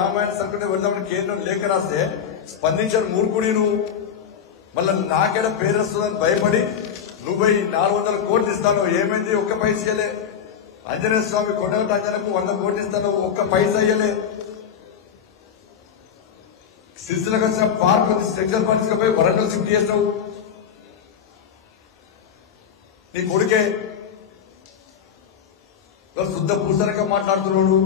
రామాయణ సంకటే వెళ్దామని కేంద్రం లేఖ రాస్తే స్పందించారు మూర్ఖుడి నువ్వు. మళ్ళీ నాకేడ పేరు వస్తుందని భయపడి నువ్వు 400 కోట్లు ఇస్తాను. ఏమైంది? ఒక్క పైస ఇయ్యలే. ఆంజనేయ స్వామి కొండగట్ట అంజనకు 100 కోట్లు ఇస్తాను, ఒక్క పైస ఇయ్యలే. సిరిసిలకు వచ్చిన పార్క్ స్ట్రక్చర్ తీసుకుపోయి వరంగల్ షిఫ్ట్ చేస్తావు. నీ కొడుకే శుద్ధ పూసరగా మాట్లాడుతున్నాడు.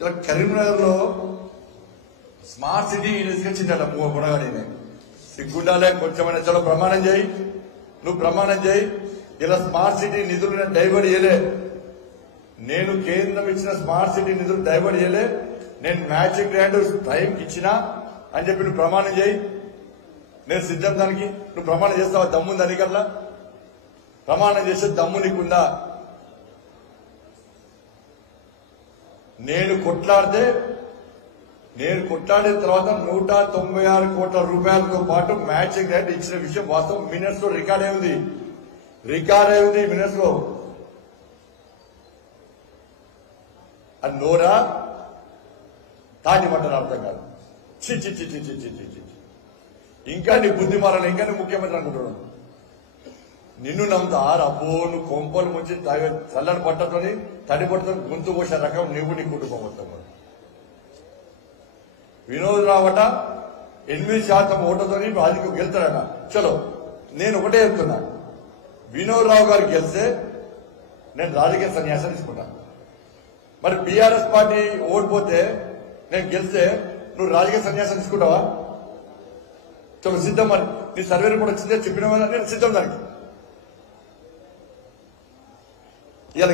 ఇలా కరీంనగర్ లో స్మార్ట్ సిటీ తీసుకొచ్చిందట మునగాడిని. సిగ్గుండాలే కొంచెమైనా చలో ప్రమాణం చేయి, నువ్వు ప్రమాణం చేయి. ఇలా స్మార్ట్ సిటీ నిధులు నేను డైవర్ట్ చేయలే, నేను కేంద్రం ఇచ్చిన స్మార్ట్ సిటీ నిధులు డైవర్ట్ చేయలే, నేను మ్యాచింగ్ గ్రాండ్ టైంకి ఇచ్చినా అని చెప్పి నువ్వు ప్రమాణం చేయి. నేను సిద్ధం దానికి. నువ్వు ప్రమాణం చేస్తావా? దమ్ముంది అనికల్లా ప్రమాణం చేసే దమ్ము నీకుందా? నేను కొట్లాడిన తర్వాత 196 కోట్ల రూపాయలతో పాటు మ్యాచింగ్ గ్రాంట్ ఇచ్చిన విషయం వాస్తవం. మినిట్స్ లో రికార్డ్ అయింది మినిట్స్ లో. అది నోరా తాటి మంటలు అర్థం కాదు. చి చి చి చి చి చి చి చి. ఇంకా నీ బుద్ధి మారాలి, ఇంకా నీ ముఖ్యమంత్రి అనుకుంటున్నావు. నిన్ను నమ్ముతా అబ్బో నువ్వు కొంపలు ముంచి చల్లని పట్టతోని తడి పట్టుతో గొంతు కోసే రకం నువ్వు నీ కుటుంబం మొత్తం. వినోద్ రావట 8% ఓట్లతో రాజకీయం గెలుతాడట. చలో నేను ఒకటే చెప్తున్నా, వినోద్ రావు గారు గెలిస్తే నేను రాజకీయ సన్యాసం తీసుకుంటా. మరి బీఆర్ఎస్ పార్టీ ఓడిపోతే నేను గెలిస్తే నువ్వు రాజకీయ సన్యాసం తీసుకుంటావా? చలో సిద్ధం. మరి నీ సర్వేలు కూడా వచ్చిందే చెప్పిన వల్ల నేను సిద్ధం దానికి. ఇలా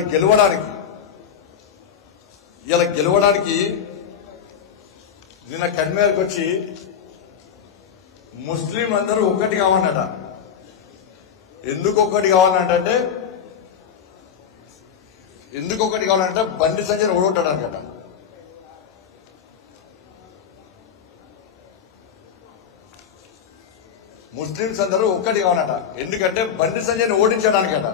గెలవడానికి నిన్న కన్వేర్కి వచ్చి ముస్లిం అందరూ ఒక్కటి కావాలన్నట. ఎందుకు ఒక్కటి కావాలంటే బండి సంజయ్ ఓడగొట్టాడు అనమాట. ముస్లింస్ అందరూ ఒక్కటి కావాలట. ఎందుకంటే బండి సంజయ్ని ఓడించడానికట.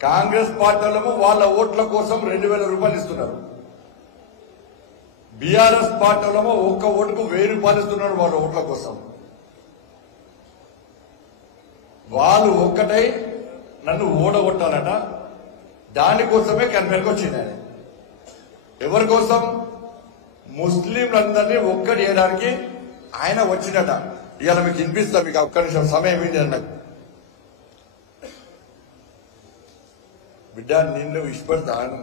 కాంగ్రెస్ పార్టీలము వాళ్ళ ఓట్ల కోసం 2000 రూపాయలు ఇస్తున్నారు. బీఆర్ఎస్ పార్టీలము ఒక్క ఓటుకు 1000 రూపాయలు ఇస్తున్నారు వాళ్ళ ఓట్ల కోసం. వాళ్ళు ఒక్కటై నన్ను ఓడగొట్టాలట. దానికోసమే కన్వెన్కి వచ్చింది ఆయన. ఎవరి కోసం? ముస్లింలందరినీ ఒక్కటి చేయడానికి ఆయన వచ్చినట. ఇవాళ మీకు వినిపిస్తా, మీకు ఒక్క నిమిషం సమయం ఏంటి అన్నది. బిడ్డ నిన్ను విడిచిపెడతాను.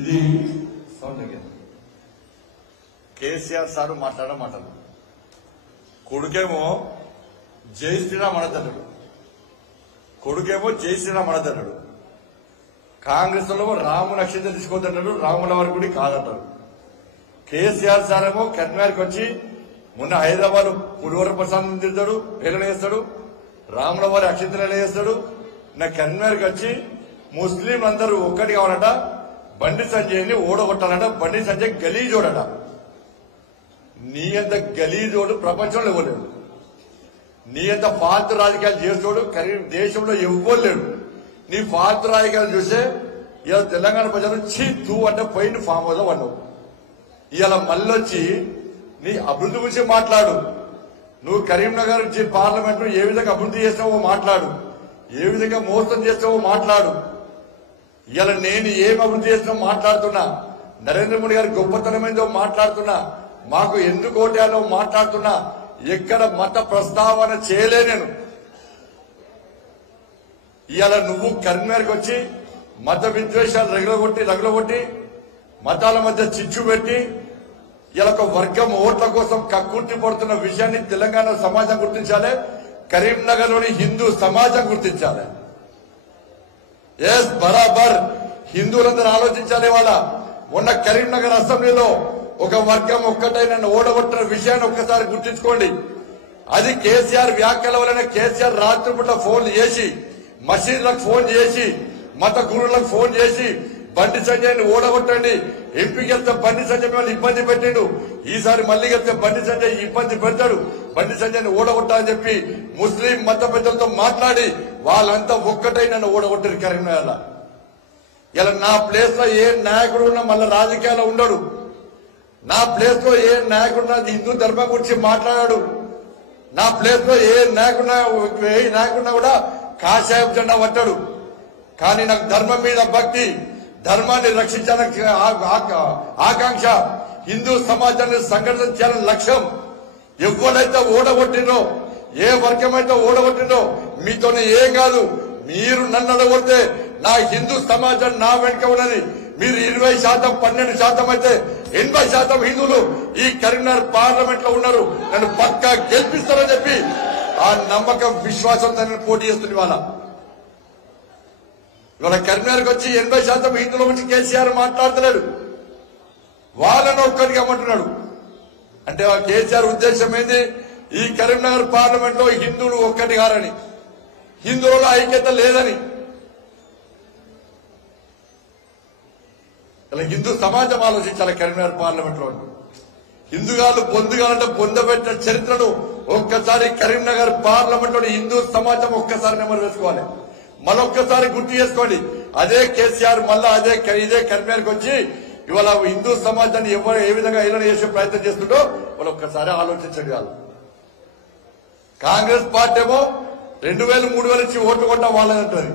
ఇది కేసీఆర్ సారు మాటలు. కొడుకేమో జై శ్రీరామ్ అనదన్నాడు. కాంగ్రెస్ లో రాము నక్షత్రం తీసుకోవద్దన్నాడు, రాముల వారి గుడి కాదన్నాడు. కేసీఆర్ సార్ ఏమో కన్వేర్కి వచ్చి మొన్న హైదరాబాద్ పులివర ప్రసాదం తిడతాడు, పేర్లు వేస్తాడు, రాముల వారి అక్షంతలు వేస్తాడు. నా కన్వేర్కి వచ్చి ముస్లింలందరూ ఒక్కటి కావాలట, బండి సంజయ్ని ఓడగొట్టాలట. బండి సంజయ్ గలీజోడట. నీ అంత గలీజోడు ప్రపంచంలో ఇవ్వలేడు. నీ అంత ఫాల్తు రాజకీయాలు చేసేవాడు దేశంలో ఇవ్వలేడు. నీ ఫాల్తు రాజకీయాలు చూస్తే ఇలా తెలంగాణ ప్రజలు చీతూ అంటే పోయిన ఫామ్ హౌస్ లో పడ్డావు. ఇలా మళ్ళొచ్చి నీ అభివృద్ధి గురించి మాట్లాడు. నువ్వు కరీంనగర్ పార్లమెంట్ ఏ విధంగా అభివృద్ధి చేస్తావో మాట్లాడు. ఏ విధంగా మోసం చేస్తావో మాట్లాడు. ఇలా నేను ఏం అభివృద్ధి చేస్తావో మాట్లాడుతున్నా. నరేంద్ర మోడీ గారి గొప్పతనమైందో మాట్లాడుతున్నా. మాకు ఎందుకు ఓటేయాలో మాట్లాడుతున్నా. ఎక్కడ మత ప్రస్తావన చేయలే నేను. ఇవాళ నువ్వు కరీంనగర్కి వచ్చి మత విద్వేషాలు రగలగొట్టి మతాల మధ్య చిచ్చు పెట్టి ఇలా ఒక వర్గం ఓట్ల కోసం కక్కుర్తి పడుతున్న విషయాన్ని తెలంగాణ సమాజం గుర్తించాలి. కరీంనగర్ లోని హిందూ సమాజం గుర్తించాలి. ఎస్ బరాబర్ హిందువులందరూ ఆలోచించాలి. వాళ్ళ మొన్న కరీంనగర్ అసెంబ్లీలో ఒక వర్గం ఒక్కటై నన్ను ఓడగొట్టిన విషయాన్ని ఒక్కసారి గుర్తించుకోండి. అది కేసీఆర్ వ్యాఖ్యల వలన కేసీఆర్ రాత్రిపూట ఫోన్ చేసి మసీదులకు ఫోన్ చేసి మత గురువులకు ఫోన్ చేసి బండి సంజయ్ని ఓడగొట్టండి, ఎంపీకి వెళ్తే బండి సంజయ్ మిమ్మల్ని ఇబ్బంది పెట్టిండు, ఈసారి మళ్లీ వెళ్తే బండి సంజయ్ ఇబ్బంది పెడతాడు, బండి సంజయ్ని ఓడగొట్టాలని చెప్పి ముస్లిం మత పెద్దలతో మాట్లాడి వాళ్ళంతా ఒక్కటై నన్ను ఓడగొట్టారు కరీంనగర్. ఇలా నా ప్లేస్ లో ఏ నాయకుడు ఉన్నా మళ్ళీ రాజకీయాల్లో ఉండడు. నా ప్లేస్ లో ఏ నాయకుడున్నా హిందూ ధర్మం గురించి మాట్లాడాడు. నా ప్లేస్ లో ఏ నాయకుడున్నా కూడా కాషాయం జెండా పట్టాడు. కానీ నాకు ధర్మం మీద భక్తి, ధర్మాన్ని రక్షించాలని ఆకాంక్ష, హిందూ సమాజాన్ని సంఘటన చేయాలని లక్ష్యం. ఎవరైతే ఓడగొట్టిందో, ఏ వర్గమైతే ఓడగొట్టిందో మీతోనే ఏం కాదు. మీరు నన్ను అడగొడితే నా హిందూ సమాజం నా వెనుక ఉన్నది. మీరు 20% 12% అయితే 80% హిందువులు ఈ కరీంనగర్ పార్లమెంట్ లో ఉన్నారు. నన్ను పక్కా గెలిపిస్తారని చెప్పి ఆ నమ్మకం విశ్వాసంతో నేను పోటీ చేస్తుంది. ఇవాళ కరీంనగర్కి వచ్చి 80% హిందువుల గురించి కేసీఆర్ మాట్లాడతలేడు. వాళ్ళను ఒక్కటిగా అమ్మంటున్నాడు. అంటే కేసీఆర్ ఉద్దేశం ఏంది? ఈ కరీంనగర్ పార్లమెంట్ లో హిందువులు ఒక్కటి కారని, హిందువుల ఐక్యత లేదని. ఇలా హిందూ సమాజం ఆలోచించాలి. కరీంనగర్ పార్లమెంట్ లో హిందుగాలు పొందుగాలంటే పొందబెట్టిన చరిత్రను ఒక్కసారి కరీంనగర్ పార్లమెంట్ లోని హిందూ సమాజం ఒక్కసారి నెమరు వేసుకోవాలి. మరొక్కసారి గుర్తు చేసుకోండి. అదే కేసీఆర్ మళ్ళా ఇదే కరీంనగర్కి వచ్చి ఇవాళ హిందూ సమాజాన్ని ఏ విధంగా ఏదైనా చేసే ప్రయత్నం చేస్తుండో వాళ్ళు ఒక్కసారి ఆలోచించండి. వాళ్ళు కాంగ్రెస్ పార్టీ ఏమో 2000, 3000 ఇచ్చి ఓట్లు కొట్టా వాళ్ళంటది.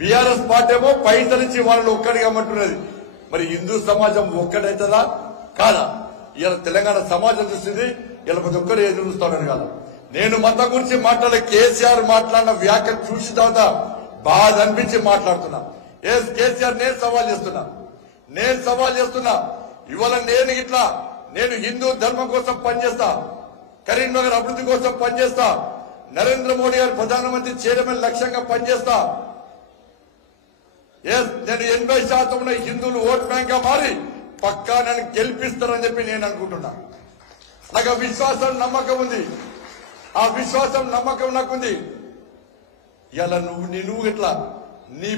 బీఆర్ఎస్ పార్టీ ఏమో పైసలు ఇచ్చి వాళ్ళని ఒక్కడిగా అమ్మంటున్నది. మరి హిందూ సమాజం ఒక్కటైతుందా కాదా? ఇలా తెలంగాణ సమాజం చూసింది. ఇలా ప్రతి ఒక్కరు ఎదురు చూస్తానని కాదు. నేను మతం గురించి మాట్లాడే కేసీఆర్ మాట్లాడిన వ్యాఖ్యలు చూసిన తర్వాత బాధ అనిపించి మాట్లాడుతున్నా. కేసీఆర్ నేను సవాల్ చేస్తున్నా. ఇవాళ నేను హిందూ ధర్మం కోసం పనిచేస్తా, కరీంనగర్ అభివృద్ధి కోసం పనిచేస్తా, నరేంద్ర మోడీ గారు ప్రధానమంత్రి చేయడమే లక్ష్యంగా పనిచేస్తా. నేను 80% హిందువులు ఓట్ బ్యాంక్ గా మారి పక్కా నన్ను గెలిపిస్తారని చెప్పి నేను అనుకుంటున్నా. నాకు ఆ విశ్వాసం నమ్మకం ఉంది. ఆ విశ్వాసం నమ్మకం నాకుంది. ఇలా నువ్వు ఇట్లా నీ